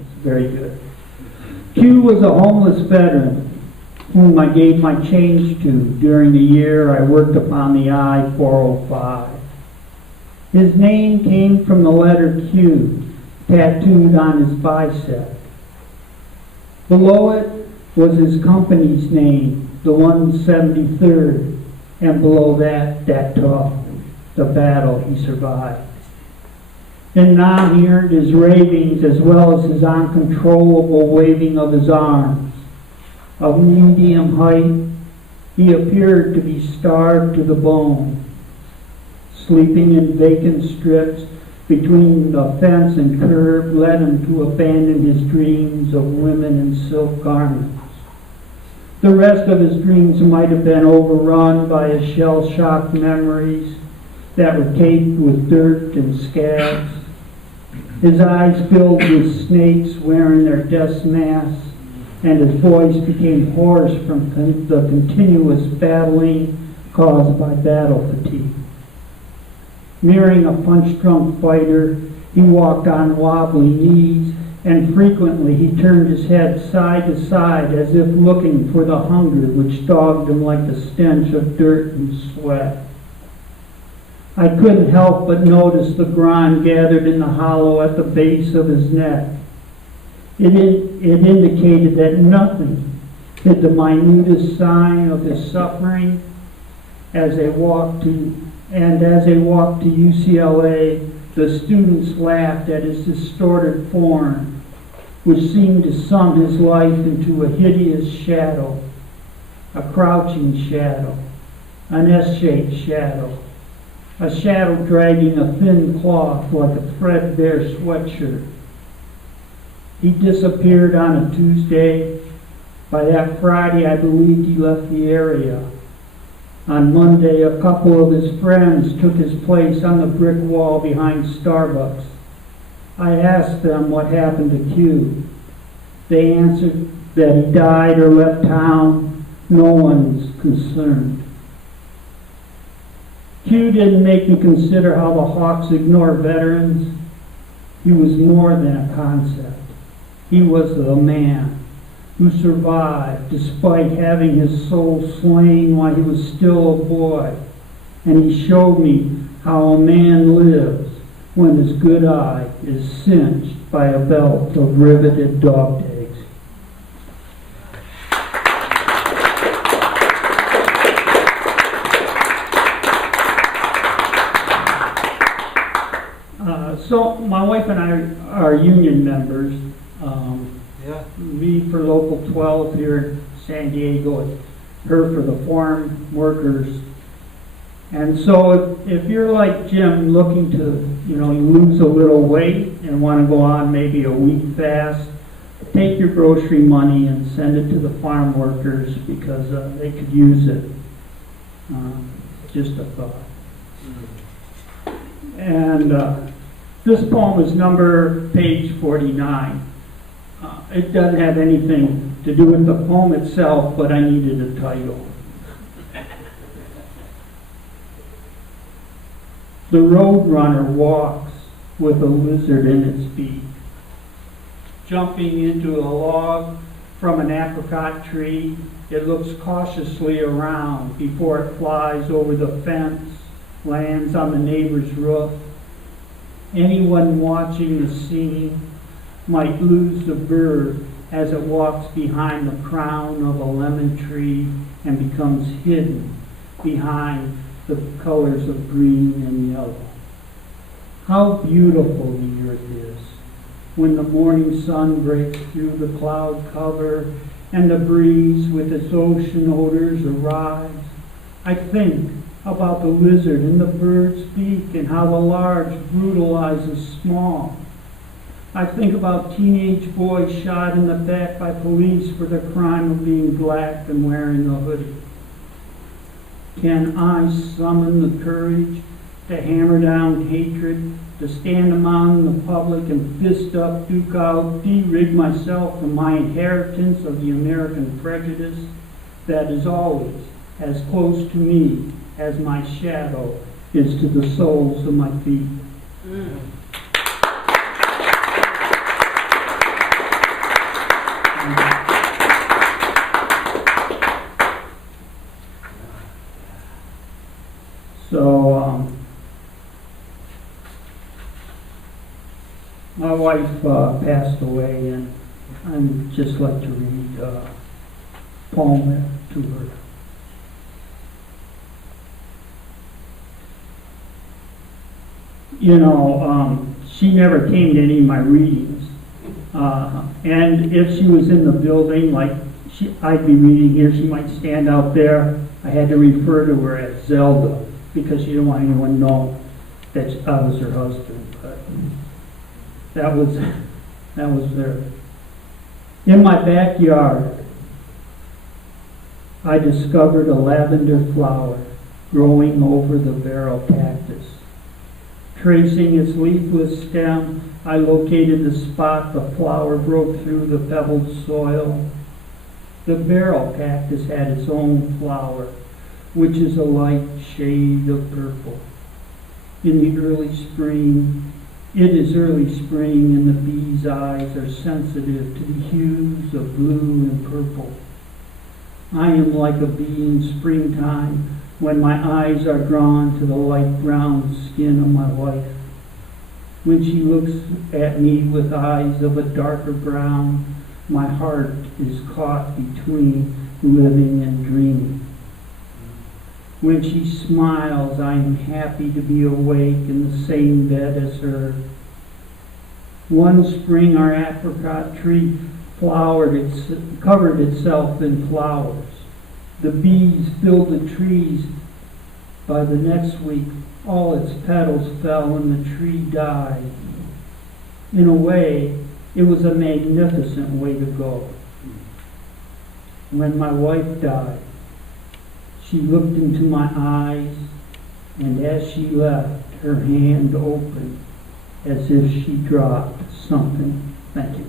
It's very good. Q was a homeless veteran whom I gave my change to during the year I worked upon the I-405. His name came from the letter Q tattooed on his bicep. Below it was his company's name, the 173rd, and below that tough, the battle he survived. And now he earned his ravings as well as his uncontrollable waving of his arms. Of medium height, he appeared to be starved to the bone, sleeping in vacant strips between the fence and curb led him to abandon his dreams of women in silk garments. The rest of his dreams might have been overrun by his shell-shocked memories that were caked with dirt and scabs. His eyes filled with snakes wearing their death masks, and his voice became hoarse from the continuous battling caused by battle fatigue. Mirroring a punch-drunk fighter, he walked on wobbly knees, and frequently he turned his head side to side as if looking for the hunger which dogged him like the stench of dirt and sweat. I couldn't help but notice the grime gathered in the hollow at the base of his neck. It indicated that nothing hid the minutest sign of his suffering. As they walked to UCLA, the students laughed at his distorted form, which seemed to sum his life into a hideous shadow, a crouching shadow, an S-shaped shadow, a shadow dragging a thin cloth like a threadbare sweatshirt. He disappeared on a Tuesday. By that Friday, I believed he left the area. On Monday, a couple of his friends took his place on the brick wall behind Starbucks. I asked them what happened to Q. They answered that he died or left town. No one's concerned. Q didn't make me consider how the Hawks ignore veterans. He was more than a concept. He was the man who survived despite having his soul slain while he was still a boy. And he showed me how a man lives when his good eye is cinched by a belt of riveted dog tags. So my wife and I are union members. Me for Local 12 here in San Diego, and her for the farm workers. And so if you're like Jim, looking to lose a little weight and want to go on maybe a week fast, take your grocery money and send it to the farm workers because they could use it. Just a thought. And this poem is page 49. It doesn't have anything to do with the poem itself, but I needed a title. The roadrunner walks with a lizard in its beak, jumping into a log from an apricot tree. It looks cautiously around before it flies over the fence, lands on the neighbor's roof. Anyone watching the scene might lose the bird as it walks behind the crown of a lemon tree and becomes hidden behind the colors of green and yellow. How beautiful the earth is when the morning sun breaks through the cloud cover and the breeze with its ocean odors arrives. I think about the lizard in the bird's beak and how the large brutalizes small. I think about teenage boys shot in the back by police for the crime of being black and wearing a hoodie. Can I summon the courage to hammer down hatred, to stand among the public and fist up, duke out, de-rig myself from my inheritance of the American prejudice that is always as close to me as my shadow is to the soles of my feet? My wife passed away, and I'd just like to read a poem to her. You know, she never came to any of my readings. And if she was in the building, like I'd be reading here, she might stand out there. I had to refer to her as Zelda because she didn't want anyone to know that I was her husband. But that was there. In my backyard, I discovered a lavender flower growing over the barrel cactus. Tracing its leafless stem, I located the spot the flower broke through the pebbled soil. The barrel cactus had its own flower, which is a light shade of purple. In the early spring, it is early spring, and the bee's eyes are sensitive to the hues of blue and purple. I am like a bee in springtime when my eyes are drawn to the light brown skin of my wife. When she looks at me with eyes of a darker brown, my heart is caught between living and dreaming. When she smiles, I am happy to be awake in the same bed as her. One spring, our apricot tree covered itself in flowers. The bees filled the trees. By the next week, all its petals fell and the tree died. In a way, it was a magnificent way to go. When my wife died, she looked into my eyes, and as she left, her hand opened as if she dropped something. Thank you.